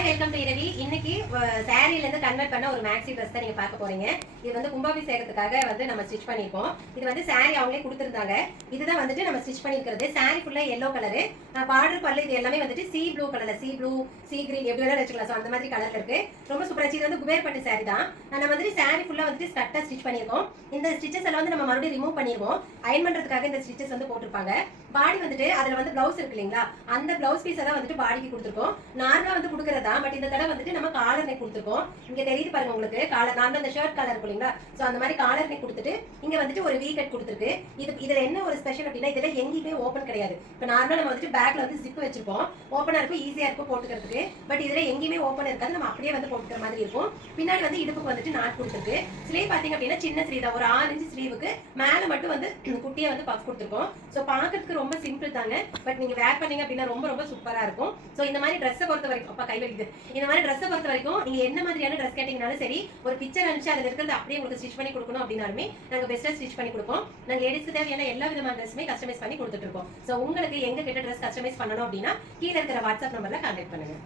Hi welcome to இரவி. இன்னைக்கு சாரில இருந்து convert பண்ண ஒரு மேக்ஸி ட்ரெஸ் தான் நீங்க பார்க்க போறீங்க. இது வந்து கும்பாபிஷேகத்துக்காக வந்து நம்ம ஸ்டிச் பண்ணிருக்கோம். இது வந்து சாரி அவங்களே கொடுத்திருந்தாங்க. இதுதான் வந்துட்டு நம்ம ஸ்டிச் பண்ணிருக்கிறது. சாரி ஃபுல்லா எல்லோ கலர், பார்டர் பல்லு இது எல்லாமே வந்துட்டு சி ப்ளூ கலர்ல, சி ப்ளூ சி கிரீன் எப்படி வேணா வச்சுக்கலாம். ஸோ அந்த மாதிரி கலர்ல இருக்கு. ரொம்ப சூப்பரா. இது வந்து குபேர் பட்டு சாரி தான். நம்ம வந்து சாரி ஃபுல்லா வந்துட்டு ஸ்கர்ட்டா ஸ்டிச் பண்ணிருக்கோம். இந்த ஸ்டிச்சஸ் எல்லாம் வந்து நம்ம மறுபடியும் ரிமூவ் பண்ணிடுவோம். அயன் பண்றதுக்காக இந்த ஸ்டிச்சஸ் வந்து போட்டிருப்பாங்க. பாடி வந்துட்டு அதுல வந்து பிளவுஸ் இருக்கு இல்லைங்களா, அந்த பிளவுஸ் பீஸ் தான் வந்துட்டு பாடிக்கு கொடுத்துருக்கோம். நார்மலா வந்து கொடுக்கறதா, பட் இந்த தடவை வந்துட்டு நம்ம காலர் நெக் கொடுத்துருக்கோம். இங்க தெரியுது பாருங்க உங்களுக்கு, காலர் நார்மலா இந்த ஷர்ட் காலர் இருக்கும் இல்லைங்களா, சோ அந்த மாதிரி காலர் நெக் கொடுத்துட்டு இங்க வந்துட்டு ஒரு வி கட் கொடுத்துருக்கு. இதுல என்ன ஒரு ஸ்பெஷல் அப்படின்னா, இதுல எங்கேயுமே ஓப்பன் கிடையாது. இப்போ நார்மலா நம்ம வந்துட்டு பேக்ல வந்து ஜிப் வச்சிருப்போம், ஓப்பனா இருக்கும், ஈஸியா இருக்கும் போட்டுக்கிறதுக்கு. பட் இதுல எங்கேயுமே ஓப்பன் இருக்காது, நம்ம அப்படியே வந்து போட்டுக்கிற மாதிரி இருக்கும். பின்னாடி வந்து இடுப்புக்கு வந்துட்டு நாட் கொடுத்துருக்கு. ஸ்லீவ் பாத்தீங்க அப்படின்னா சின்ன ஸ்லீவ் தான், ஒரு 6 இன்ச் ஸ்லீவுக்கு மேல மட்டும் வந்து குட்டியா வந்து பஃப் கொடுத்துருக்கோம். சோ பாக்கிறதுக்கு ரொம்ப சிம்பிள் தாங்க, பட் நீங்க வேர் பண்ணீங்க அப்படின்னா ரொம்ப ரொம்ப சூப்பரா இருக்கும். சோ இந்த மாதிரி ட்ரெஸ் பொறுத்த வரைக்கும், அப்பா கை வலிக்குது, இந்த மாதிரி ட்ரெஸ் பொறுத்த வரைக்கும் நீங்க என்ன மாதிரியான ட்ரெஸ் கேட்டீங்கனாலும் சரி, ஒரு பிக்சர் அனுப்பிச்சு அதுல இருக்கிறது அப்படியே உங்களுக்கு ஸ்டிச் பண்ணி கொடுக்கணும் அப்படின்னாலுமே நாங்க பெஸ்டா ஸ்டிச் பண்ணி கொடுப்போம். நாங்க லேடிஸ்க்கு தேவையான எல்லா விதமான ட்ரெஸ்ஸுமே கஸ்டமைஸ் பண்ணி கொடுத்துட்டு இருக்கோம். சோ உங்களுக்கு எங்க கிட்ட ட்ரெஸ் கஸ்டமைஸ் பண்ணணும் அப்படின்னா கீழே இருக்கிற வாட்ஸ்அப் நம்பர்ல கான்டாக்ட் பண்ணுங்க.